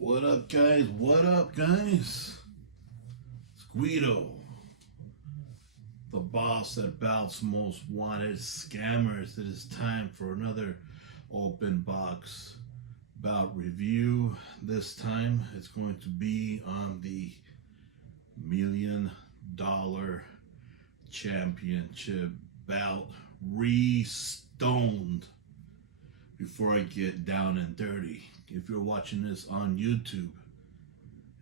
What up, guys? What up, guys? It's Guido, the boss at Bout's Most Wanted Scammers. It is time for another open box bout review. This time it's going to be on the $1 Million Championship bout, restoned. Before I get down and dirty, if you're watching this on YouTube,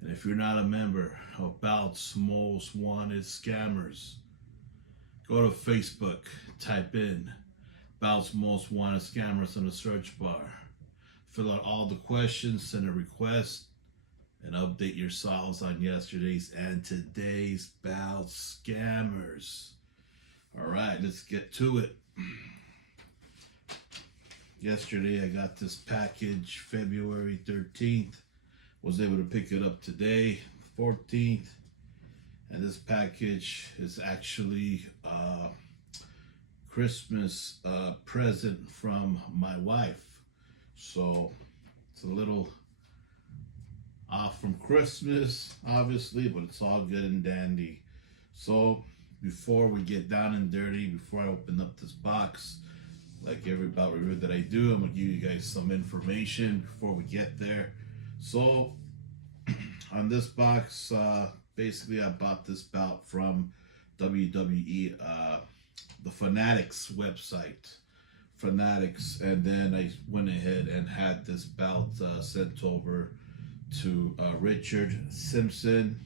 and if you're not a member of Bout's Most Wanted Scammers, go to Facebook, type in Bout's Most Wanted Scammers in the search bar, fill out all the questions, send a request, and update yourselves on yesterday's and today's Bout scammers. All right, let's get to it. Yesterday I got this package February 13th, was able to pick it up today, 14th, and this package is actually a Christmas present from my wife. So it's a little off from Christmas, obviously, but it's all good and dandy. So before we get down and dirty, before I open up this box, like every bout review that I do, I'm gonna give you guys some information before we get there. So on this box, basically I bought this bout from WWE, the Fanatics website, Fanatics, and then I went ahead and had this bout sent over to Richard Simpson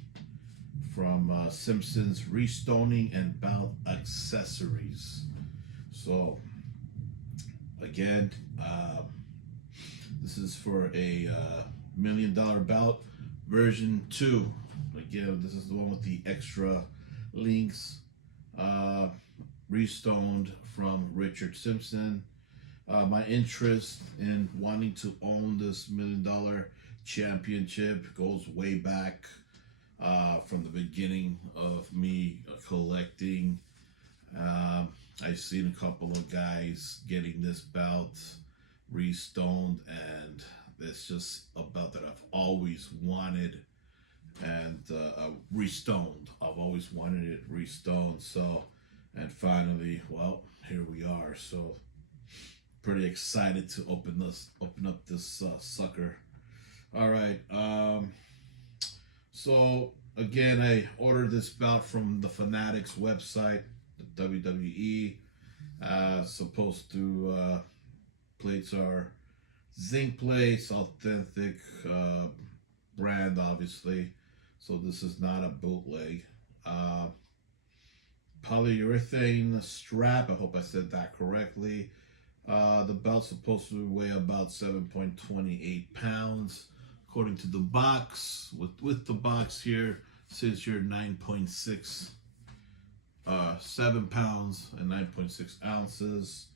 from Simpson's Restoning and Bout Accessories. So again, this is for a $1 Million Belt version 2. Again, this is the one with the extra links. Restoned from Richard Simpson. My interest in wanting to own this $1 Million Championship goes way back from the beginning of me collecting. I've seen a couple of guys getting this belt restoned, and it's just a belt that I've always wanted, and restoned. I've always wanted it restoned. So, and finally, well, here we are. So, pretty excited to open up this sucker. All right. So again, I ordered this belt from the Fanatics website, the WWE. Supposed to plates are zinc plates, authentic brand, obviously. So this is not a bootleg. Polyurethane strap. I hope I said that correctly. The belt's supposed to weigh about 7.28 pounds. According to the box, with the box here, says you're 9.6 7 pounds and 9.6 ounces,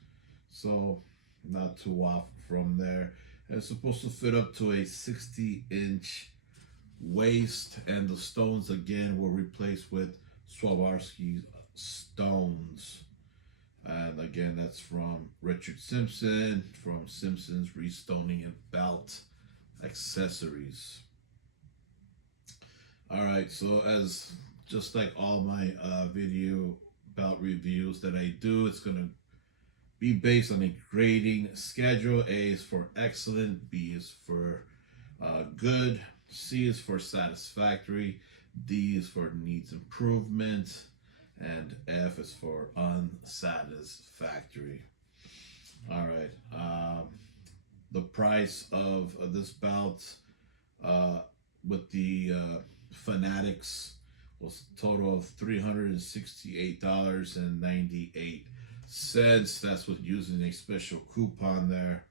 so not too off from there. And it's supposed to fit up to a 60-inch waist, and the stones again were replaced with Swarovski stones. And again, that's from Richard Simpson from Simpson's Restoning and Belt Accessories. All right, so as just like all my video bout reviews that I do, it's going to be based on a grading schedule. A is for excellent, B is for good, C is for satisfactory, D is for needs improvement, and F is for unsatisfactory. All right, the price of this bout with the Fanatics was a total of $368.98. That's with using a special coupon there,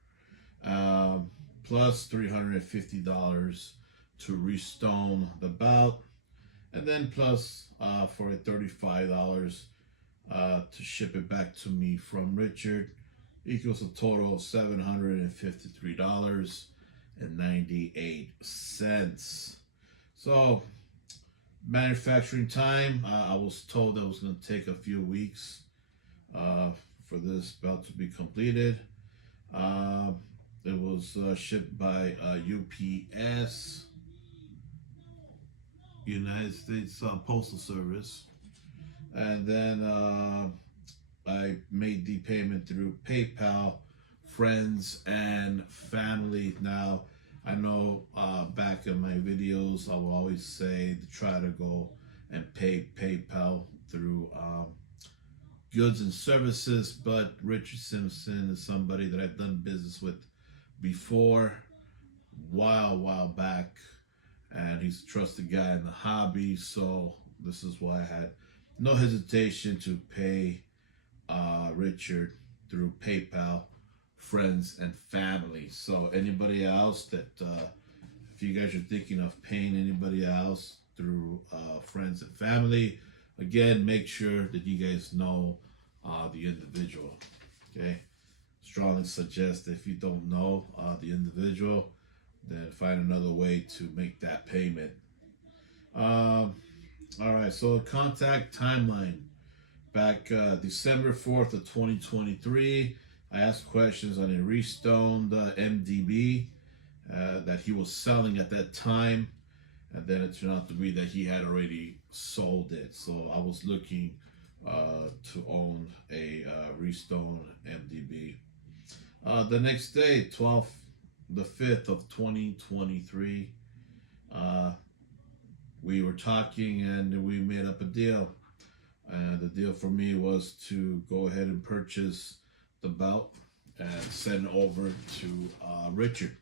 plus $350 to restone the bout, and then plus for a $35 to ship it back to me from Richard, equals a total of $753.98. So manufacturing time, I was told that was going to take a few weeks for this belt to be completed. It was shipped by UPS, United States Postal Service. And then I made the payment through PayPal, friends and family. Now, I know back in my videos, I will always say to try to go and pay PayPal through goods and services, but Richard Simpson is somebody that I've done business with before, while back, and he's a trusted guy in the hobby, so this is why I had no hesitation to pay Richard through PayPal, friends and family. So anybody else that, if you guys are thinking of paying anybody else through friends and family, again, make sure that you guys know the individual. Okay, strongly suggest if you don't know the individual, then find another way to make that payment. All right, so contact timeline. Back December 4th of 2023, I asked questions on a restoned MDB that he was selling at that time, and then it turned out to be that he had already sold it. So I was looking to own a restoned MDB. The next day, the 5th of 2023, we were talking and we made up a deal. And the deal for me was to go ahead and purchase the belt and send it over to Richard.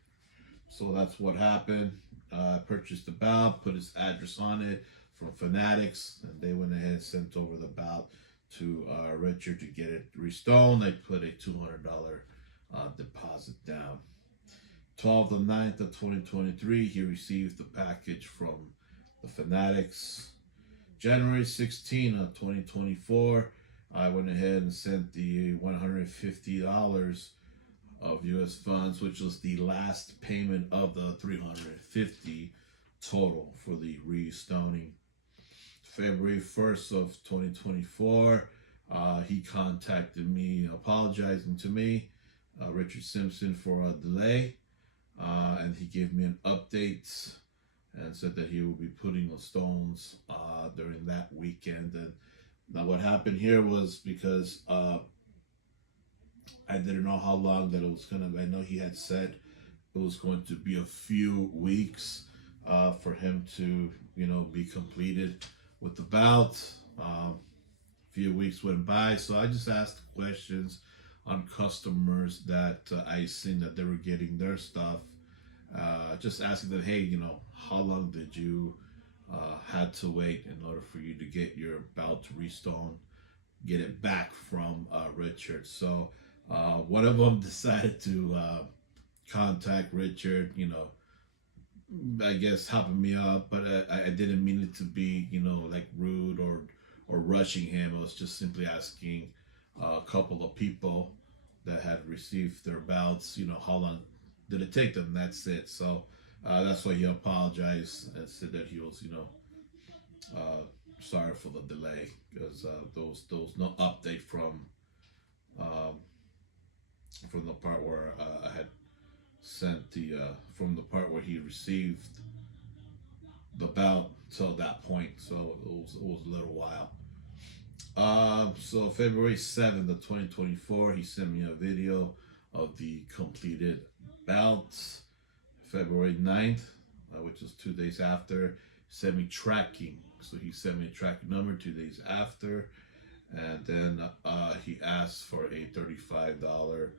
So that's what happened. I purchased the belt, put his address on it from Fanatics, and they went ahead and sent over the belt to Richard to get it restoned. I put a $200 deposit down. 12th of 9th of 2023, he received the package from the Fanatics. January 16th of 2024, I went ahead and sent the $150 of U.S. funds, which was the last payment of the $350 total for the restoning. February 1st of 2024, he contacted me apologizing to me, Richard Simpson, for a delay, and he gave me an update and said that he will be putting the stones during that weekend. And now what happened here was because I didn't know how long that it was going to, I know he had said it was going to be a few weeks for him to, be completed with the bout. A few weeks went by, so I just asked questions on customers that I seen that they were getting their stuff. Just asking them, hey, how long did you had to wait in order for you to get your belt restoned, get it back from Richard? So one of them decided to contact Richard, I guess helping me out, but I didn't mean it to be, like rude or rushing him. I was just simply asking a couple of people that had received their belts, how long did it take them? That's it. So that's why he apologized and said that he was, sorry for the delay, because there was no update from the part where I had sent from the part where he received the belt till that point. So it was a little while. So February 7th of 2024, he sent me a video of the completed belts. February 9th, which is 2 days after, sent me tracking. So he sent me a tracking number 2 days after, and then he asked for a $35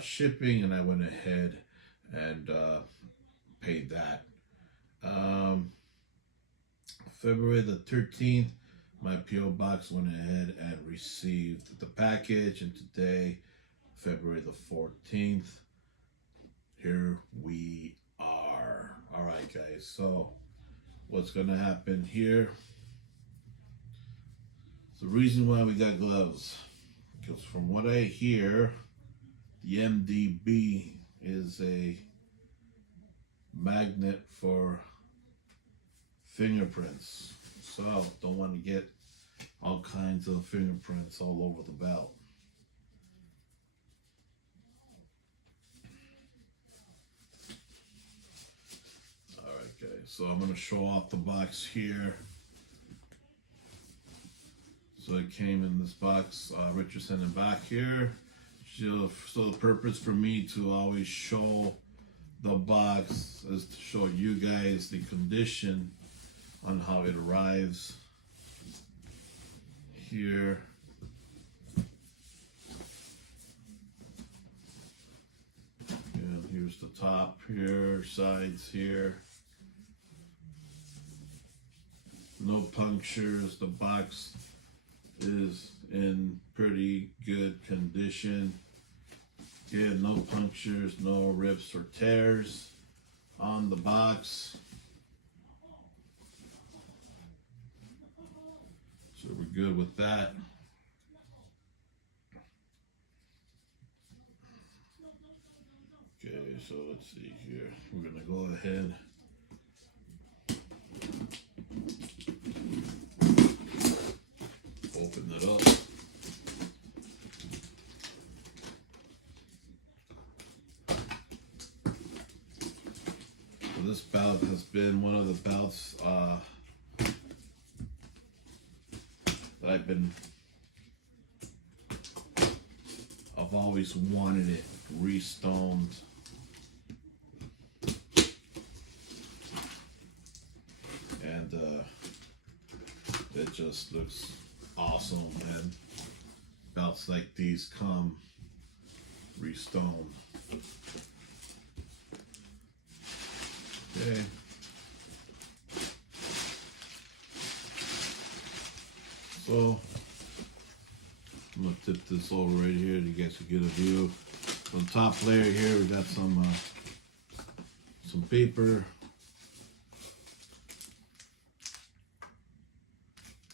shipping, and I went ahead and paid that. February the 13th, my P.O. box went ahead and received the package, and today, February the 14th, here we are. All right, guys, so what's going to happen here? The reason why we got gloves, because from what I hear, the MDB is a magnet for fingerprints. So don't want to get all kinds of fingerprints all over the belt. So I'm going to show off the box here. So it came in this box. Richard sent it back here. So the purpose for me to always show the box is to show you guys the condition on how it arrives here. And here's the top here, sides here. No punctures. The box is in pretty good condition. Yeah, no punctures, no rips or tears on the box. So we're good with that. Okay, so let's see here. We're gonna go ahead. Open it up. So this belt has been one of the belts that I've always wanted it restoned. And it just looks awesome, and belts like these come restoned. Okay. So I'm gonna tip this over right here so you guys can get a view. On the top layer here, we got some paper.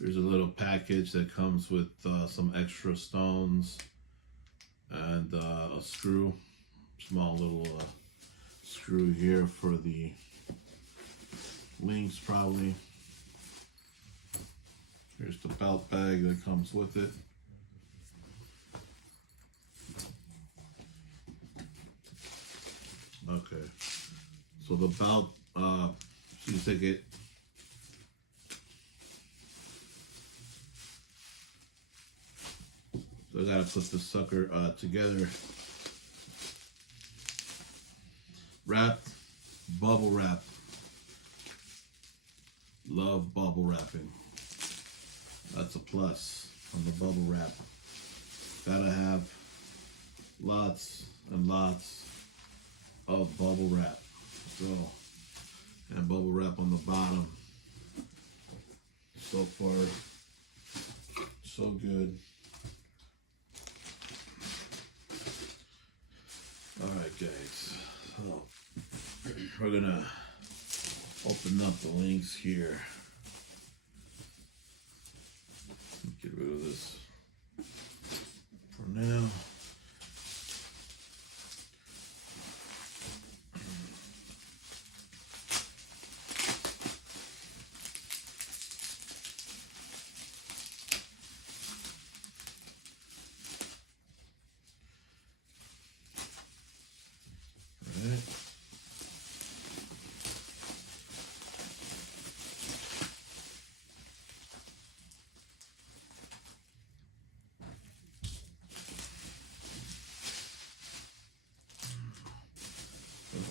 Here's a little package that comes with some extra stones and a screw, small little screw here for the links probably. Here's the belt bag that comes with it. Okay, so the belt, you take it. So I gotta put this sucker together. Wrapped, bubble wrap. Love bubble wrapping. That's a plus on the bubble wrap. Gotta have lots and lots of bubble wrap. So, and bubble wrap on the bottom. So far, so good. Alright guys, so we're gonna open up the links here. Get rid of this for now.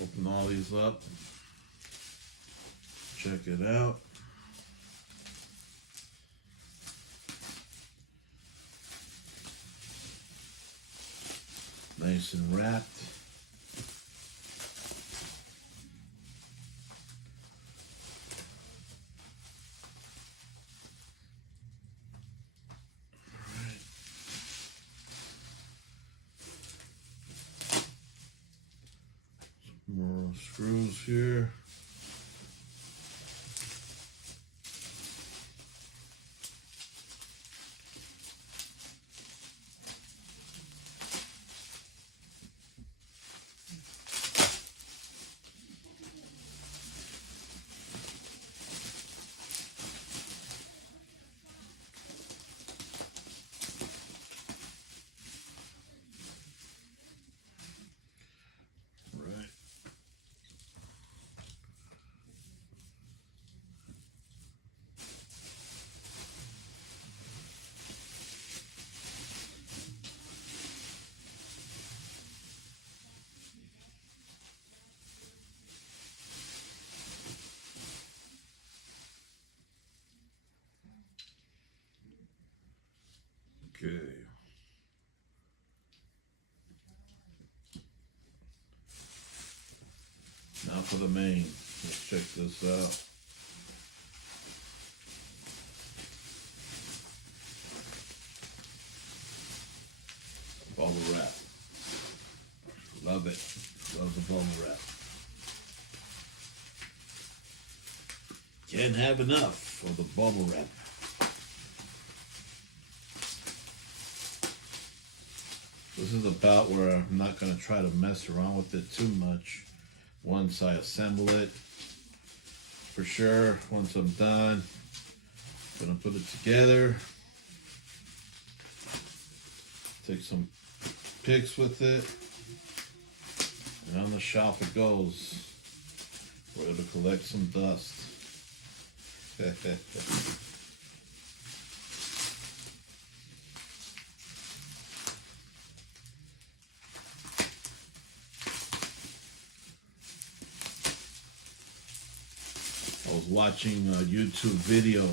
Open all these up, check it out. Nice and wrapped. More screws here. Okay. Now for the main. Let's check this out. Bubble wrap. Love it. Love the bubble wrap. Can't have enough of the bubble wrap. This is about where I'm not going to try to mess around with it too much once I assemble it. For sure, once I'm done, I'm going to put it together. Take some pics with it. And on the shelf it goes. We're going to collect some dust. I was watching a YouTube video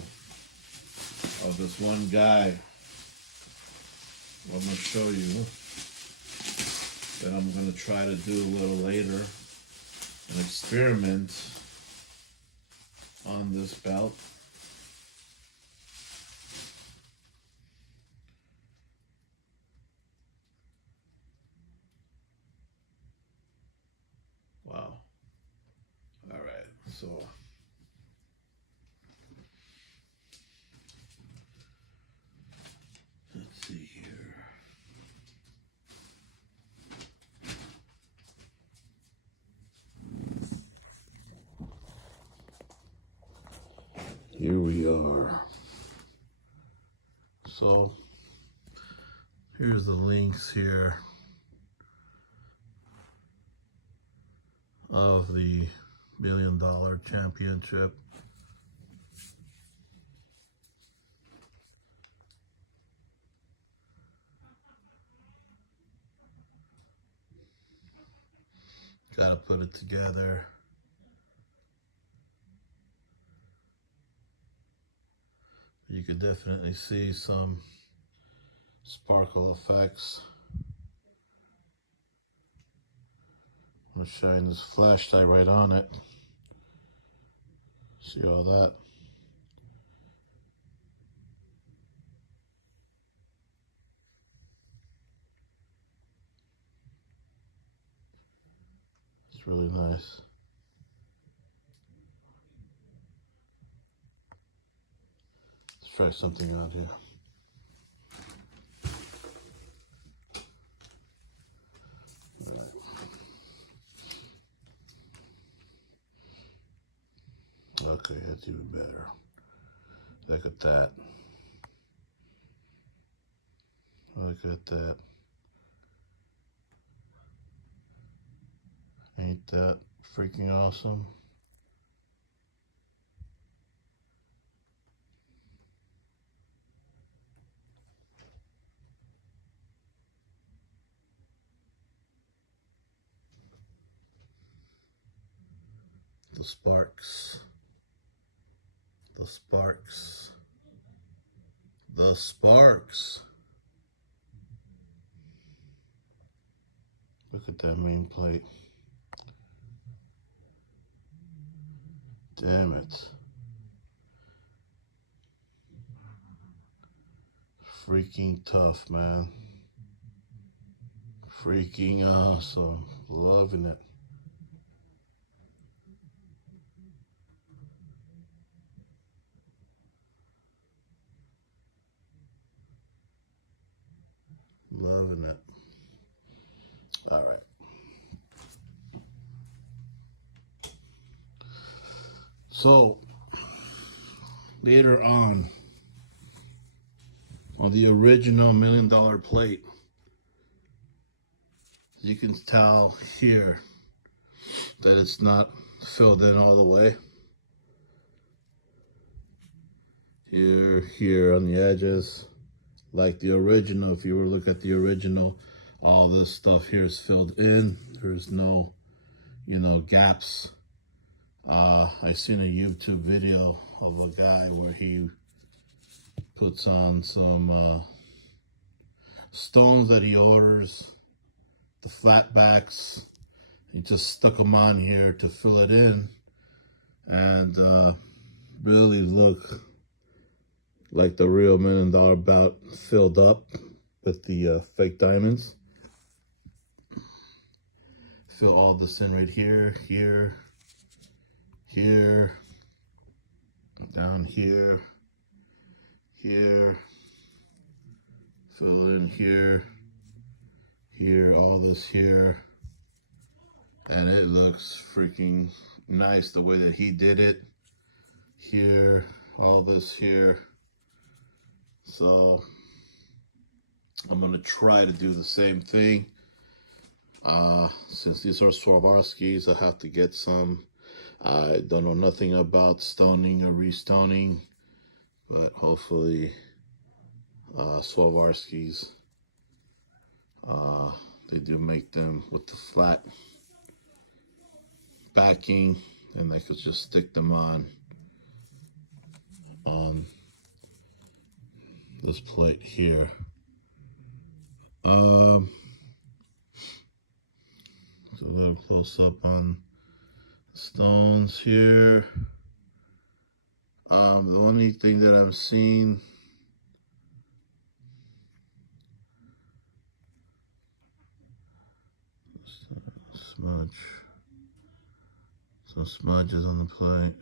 of this one guy. I'm going to show you. That I'm going to try to do a little later. An experiment on this belt. Wow. All right. So let's see here. Here we are. So here's the links here of the $1 Million Championship. Gotta put it together. You could definitely see some sparkle effects. I'm gonna shine this flashlight right on it. See all that? It's really nice. Let's try something out here. Okay, that's even better. Look at that. Look at that. Ain't that freaking awesome? The sparks. The sparks. The sparks. Look at that main plate. Damn it. Freaking tough, man. Freaking awesome. Loving it. Loving it. All right. So, later on the original $1 Million plate, you can tell here that it's not filled in all the way. Here on the edges, like the original, if you were to look at the original, all this stuff here is filled in. There's no, gaps. I seen a YouTube video of a guy where he puts on some stones that he orders, the flat backs. He just stuck them on here to fill it in, and really look like the real $1 Million Belt filled up with the fake diamonds. Fill all this in right here, here, here, down here, here, fill in here, here, all this here, and it looks freaking nice the way that he did it. Here, all this here. So I'm gonna try to do the same thing. Since these are Swarovskis, I have to get some. I don't know nothing about stoning or restoning, but hopefully Swarovskis, they do make them with the flat backing, and I could just stick them on this plate here. It's a little close up on stones here. The only thing that I'm seeing, smudge, some smudges on the plate.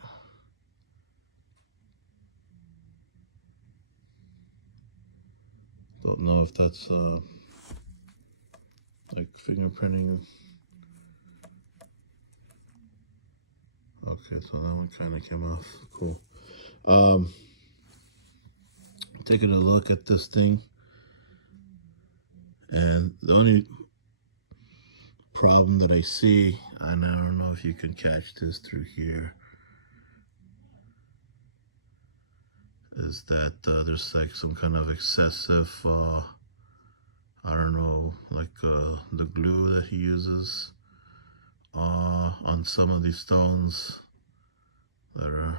Don't know if that's like fingerprinting. Okay, so that one kind of came off. Cool. Taking a look at this thing, and the only problem that I see, and I don't know if you can catch this through here, is that there's like some kind of excessive, I don't know, like the glue that he uses on some of these stones that are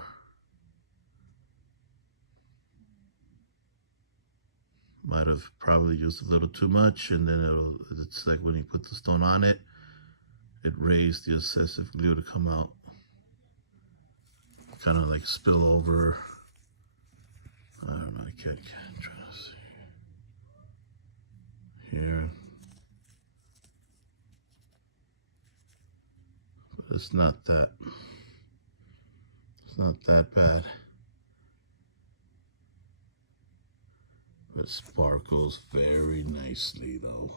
might have probably used a little too much, and then it's like when you put the stone on it, it raised the excessive glue to come out, kind of like spill over. I don't know, I can't try to see here, but it's not that bad. It sparkles very nicely though.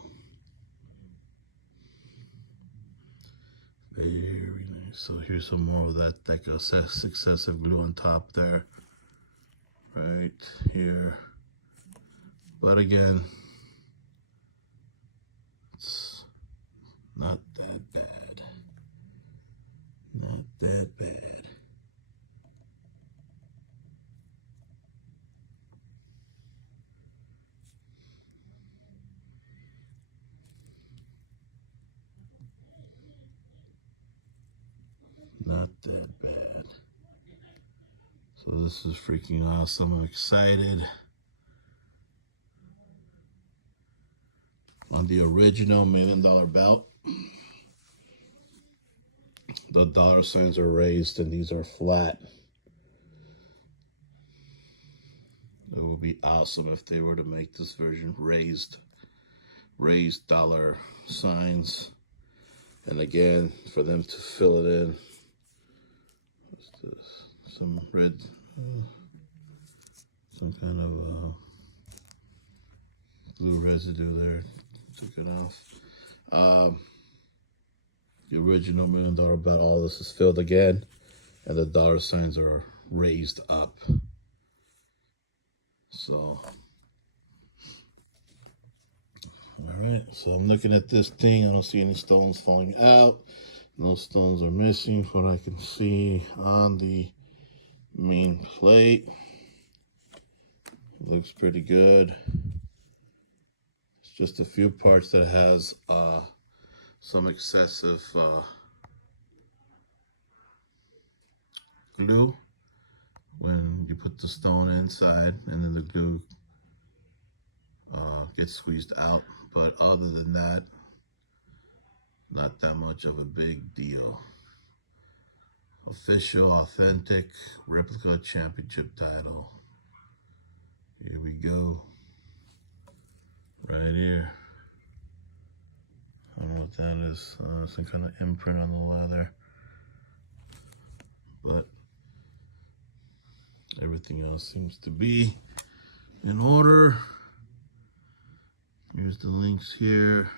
Very nice. So here's some more of that, like excessive glue on top there. Right here. But again, it's not that bad. Not that bad. Not that bad. So this is freaking awesome. I'm excited. On the original $1 Million Belt, the dollar signs are raised and these are flat. It would be awesome if they were to make this version raised dollar signs. And again, for them to fill it in. What's this? Some red, some kind of glue residue there. Took it off. The original $1 Million Belt, all this is filled again, and the dollar signs are raised up. So, all right. So I'm looking at this thing. I don't see any stones falling out. No stones are missing from what I can see on the main plate. It looks pretty good. It's just a few parts that has some excessive glue when you put the stone inside, and then the glue gets squeezed out, but other than that, not that much of a big deal. Official, authentic, replica championship title. Here we go. Right here. I don't know what that is. Some kind of imprint on the leather. But everything else seems to be in order. Here's the links here.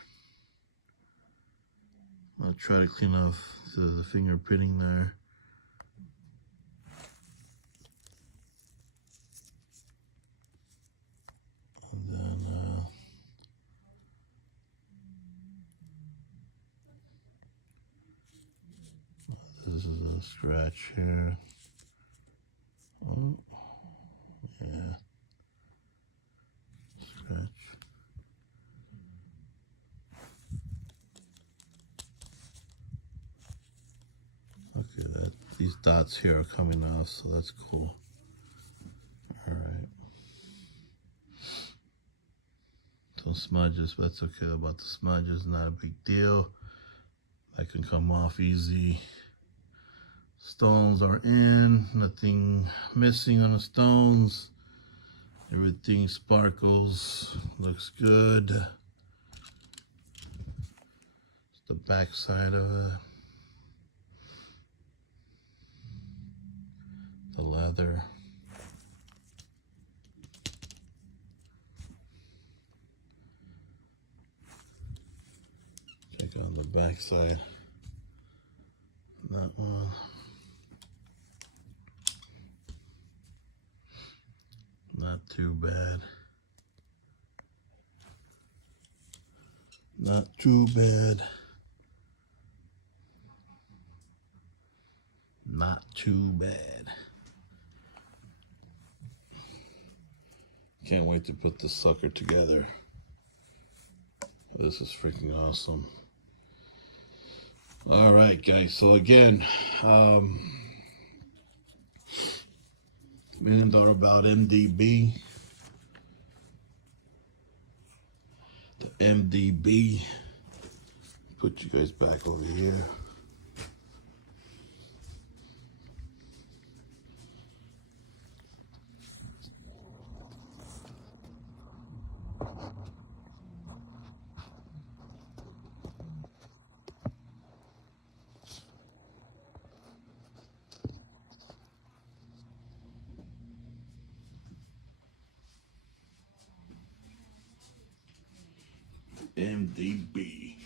I'll try to clean off the fingerprinting there. And then this is a scratch here. Oh, yeah. Scratch. Okay, these dots here are coming off, so that's cool. All right. Some smudges, but that's okay about the smudges, not a big deal. That can come off easy. Stones are in, nothing missing on the stones. Everything sparkles, looks good. It's the back side of it. The leather. Check on the back side. That one. Not too bad. Not too bad. Not too bad. Can't wait to put this sucker together. This is freaking awesome. All right, guys. So again, Million Dollar Belt MDB. The MDB. Put you guys back over here. MDB.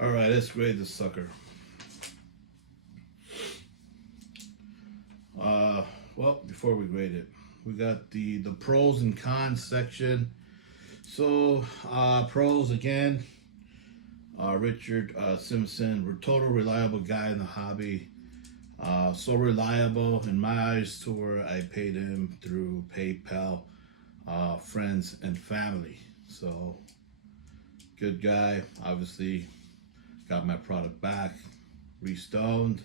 All right, let's grade this sucker. Well, before we grade it, we got the pros and cons section. So, pros again. Richard Simpson, total reliable guy in the hobby. So reliable in my eyes to where I paid him through PayPal, friends and family. So good guy. Obviously got my product back, restoned,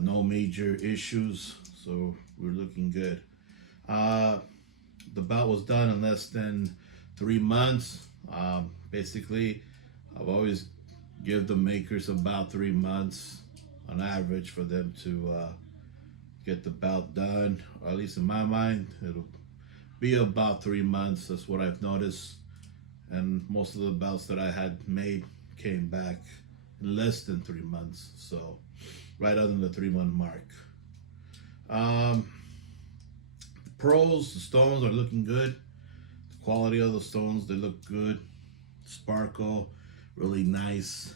no major issues, so we're looking good. The belt was done in less than 3 months. Basically, I've always give the makers about 3 months on average for them to get the belt done, or at least in my mind it'll be about 3 months. That's what I've noticed, and most of the belts that I had made came back in less than 3 months, so right under the 3-month mark. The pros, the stones are looking good. The quality of the stones, they look good, sparkle, really nice.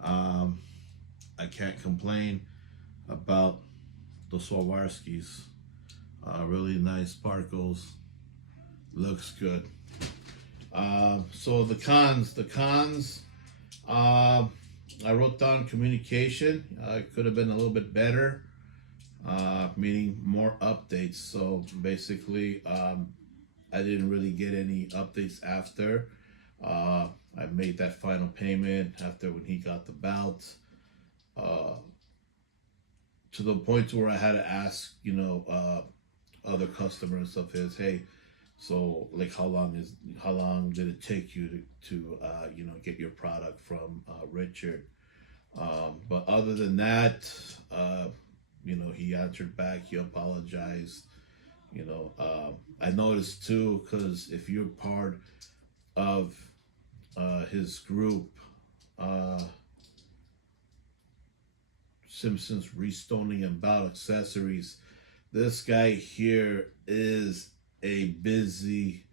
I can't complain about the Swarovskis. Really nice sparkles, looks good. So the cons, I wrote down communication. Could have been a little bit better, meaning more updates. So basically, I didn't really get any updates after I made that final payment, after when he got the belt, to the point where I had to ask, other customers of his, hey, So like how long did it take you to you know, get your product from Richard? But other than that, you know, he answered back, he apologized. You know, I noticed too, because if you're part of his group, uh, Simpson's Restoning and Belt Accessories, this guy here is a busy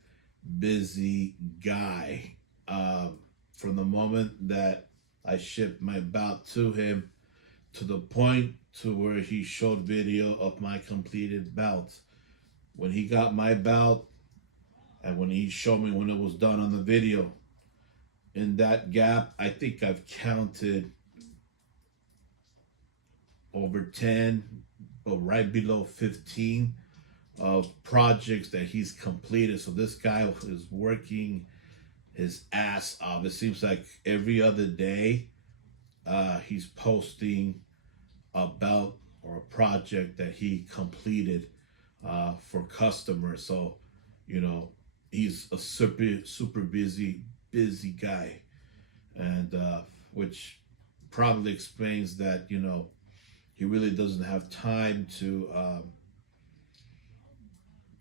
guy. From the moment that I shipped my belt to him to the point to where he showed video of my completed belt. When he got my belt and when he showed me when it was done on the video, in that gap, I think I've counted over 10, but right below 15 of projects that he's completed. So this guy is working his ass off. It seems like every other day he's posting about or a project that he completed for customers. So, you know, he's a super busy guy, and which probably explains that, you know, he really doesn't have time to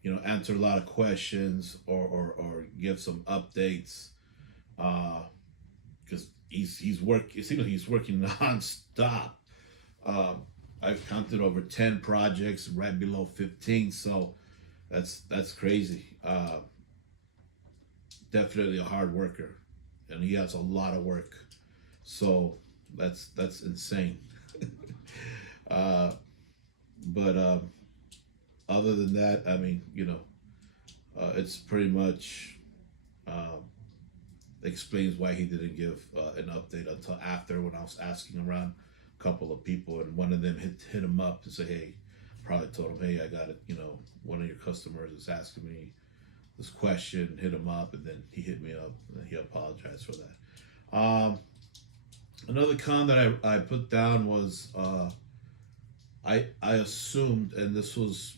you know, answer a lot of questions or give some updates, because he's work. It seems like he's working nonstop. I've counted over 10 projects, right below 15. So that's crazy. Definitely a hard worker, and he has a lot of work. So that's insane. But other than that, I mean, you know, it's pretty much explains why he didn't give an update until after, when I was asking around a couple of people, and one of them hit him up to say, hey, probably told him, hey, I got it, you know, one of your customers is asking me this question, hit him up, and then he hit me up and he apologized for that. Another con that I put down was I assumed, and this was,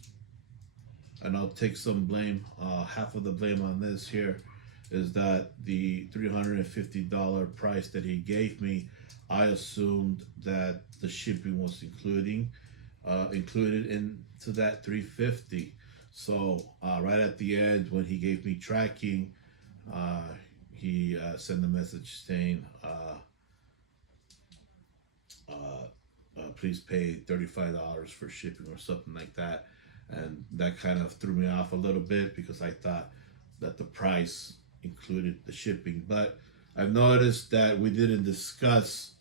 and I'll take some blame, half of the blame on this here, is that the $350 price that he gave me, I assumed that the shipping was included into that $350. So right at the end, when he gave me tracking, he sent a message saying, please pay $35 for shipping or something like that. And that kind of threw me off a little bit, because I thought that the price included the shipping. But I've noticed that we didn't discuss,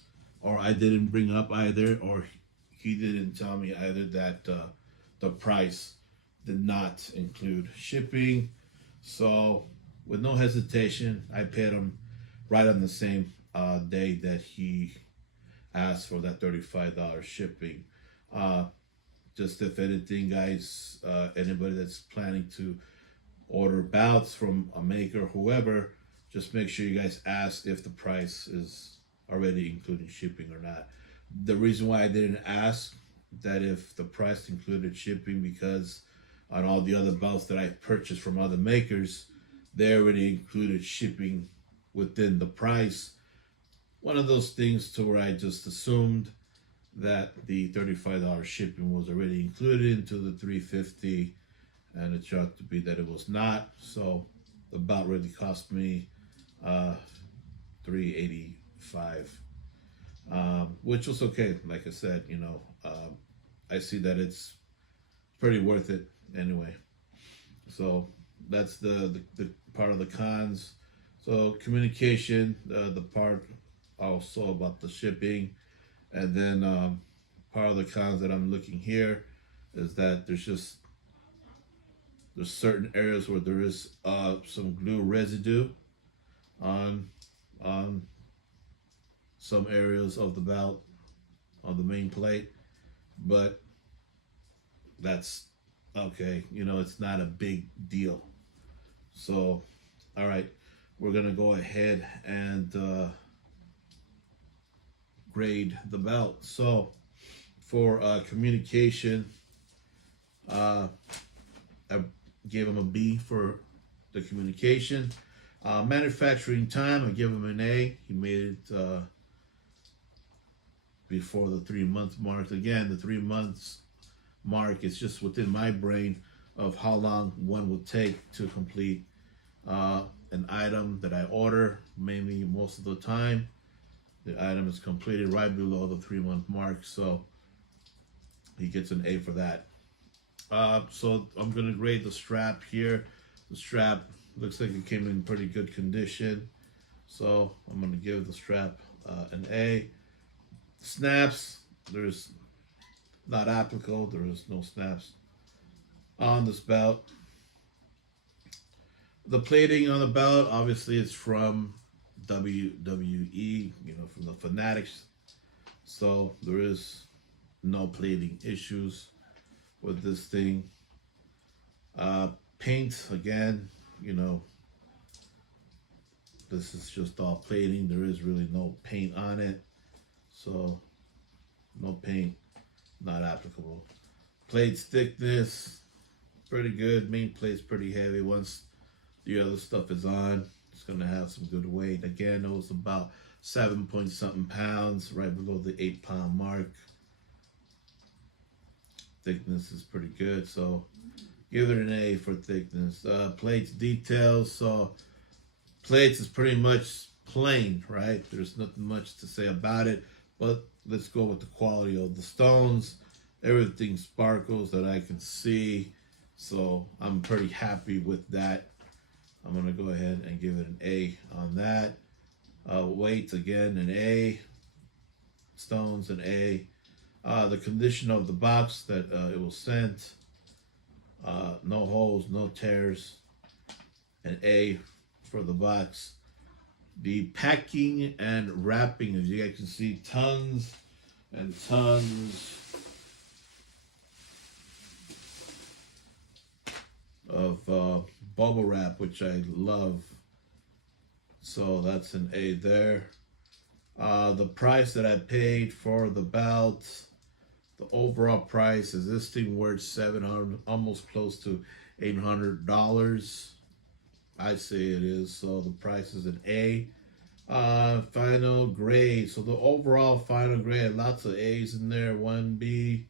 or I didn't bring up either, or he didn't tell me either, that the price did not include shipping. So with no hesitation, I paid him right on the same day that he asked for that $35 shipping. Just if anything, guys, anybody that's planning to order belts from a maker, whoever, just make sure you guys ask if the price is already including shipping or not. The reason why I didn't ask that if the price included shipping, because on all the other belts that I purchased from other makers, they already included shipping within the price. One of those things to where I just assumed that the $35 shipping was already included into the $350, and it turned out to be that it was not. So the belt really cost me $385, which was okay. Like I said, you know, I see that it's pretty worth it anyway. So that's the part of the cons. So communication, the part also about the shipping. And then part of the cons that I'm looking here is that there's certain areas where there is some glue residue on some areas of the belt, on the main plate, but that's okay. You know, it's not a big deal. So, all right, we're gonna go ahead and grade the belt. So for communication, I gave him a B for the communication. Manufacturing time, I give him an A. He made it before the 3-month mark. Again, the 3 months mark is just within my brain of how long one would take to complete an item that I order. Mainly, most of the time, the item is completed right below the 3-month mark, so he gets an A for that. So I'm gonna grade the strap here. The strap looks like it came in pretty good condition, so I'm gonna give the strap an A. Snaps, there's not applicable. There is no snaps on this belt. The plating on the belt, obviously, it's from WWE, from the Fanatics. So there is no plating issues with this thing. Paint, again, this is just all plating. There is really no paint on it. So no paint, not applicable. Plate's thickness, pretty good. Main plate's pretty heavy. Once the other stuff is on, it's gonna have some good weight. Again, it was about 7-point-something pounds, right below the 8-pound mark. Thickness is pretty good, so give it an A for thickness. Plates details, so plates is pretty much plain, right? There's nothing much to say about it, but let's go with the quality of the stones. Everything sparkles that I can see, so I'm pretty happy with that. I'm gonna go ahead and give it an A on that. Weight, again, an A. Stones, an A. The condition of the box that it was sent, no holes, no tears, an A for the box. The packing and wrapping, as you guys can see, tons and tons of bubble wrap, which I love. So that's an A there. The price that I paid for the belt, the overall price is this thing worth $700, almost close to $800. I'd say it is. So the price is an A. Final grade. So the overall final grade, lots of A's in there. 1B.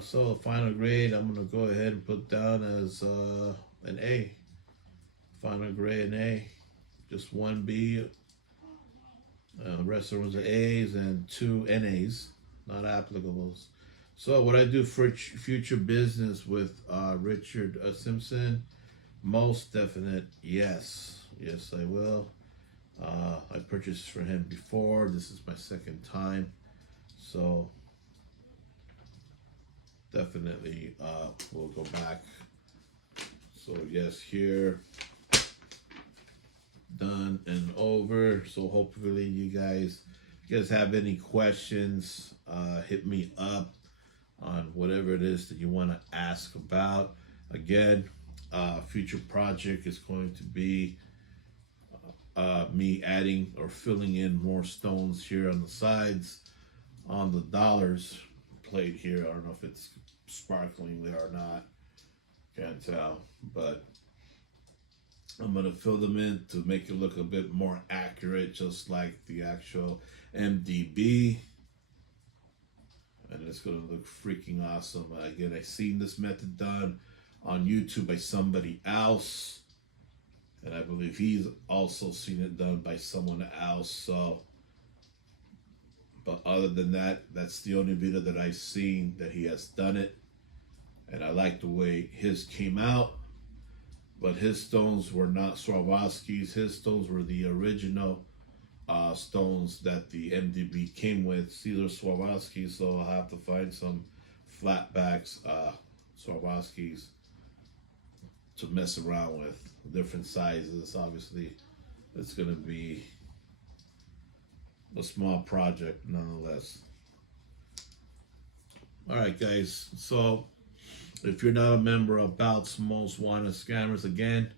So the final grade, I'm gonna go ahead and put down as an A. Final grade, an A. Just 1B. The rest of them are A's and 2 NAs, not applicables. So what I do for future business with Richard Simpson, most definite yes. Yes, I will. I purchased for him before. This is my second time. So definitely we'll go back. So yes, here. Done and over. So hopefully you guys have any questions, hit me up on whatever it is that you want to ask about. Again, future project is going to be me adding or filling in more stones here on the sides, on the dollars plate here. I don't know if it's sparkling there or not, can't tell, but I'm going to fill them in to make it look a bit more accurate, just like the actual MDB. And it's going to look freaking awesome. Again, I've seen this method done on YouTube by somebody else. And I believe he's also seen it done by someone else. So, but other than that, that's the only video that I've seen that he has done it. And I like the way his came out. But his stones were not Swarovski's. His stones were the original stones that the MDB came with. See, they're Swarovski, so I'll have to find some flatbacks Swarovskis to mess around with. Different sizes. Obviously, it's going to be a small project nonetheless. All right, guys. So if you're not a member of Belt's Most Wanted Scammers, again,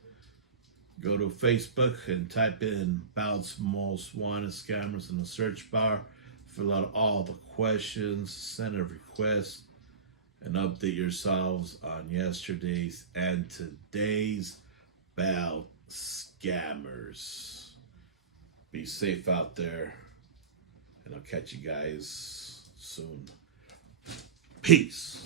go to Facebook and type in Belt's Most Wanted Scammers in the search bar. Fill out all the questions, send a request, and update yourselves on yesterday's and today's Belt scammers. Be safe out there, and I'll catch you guys soon. Peace.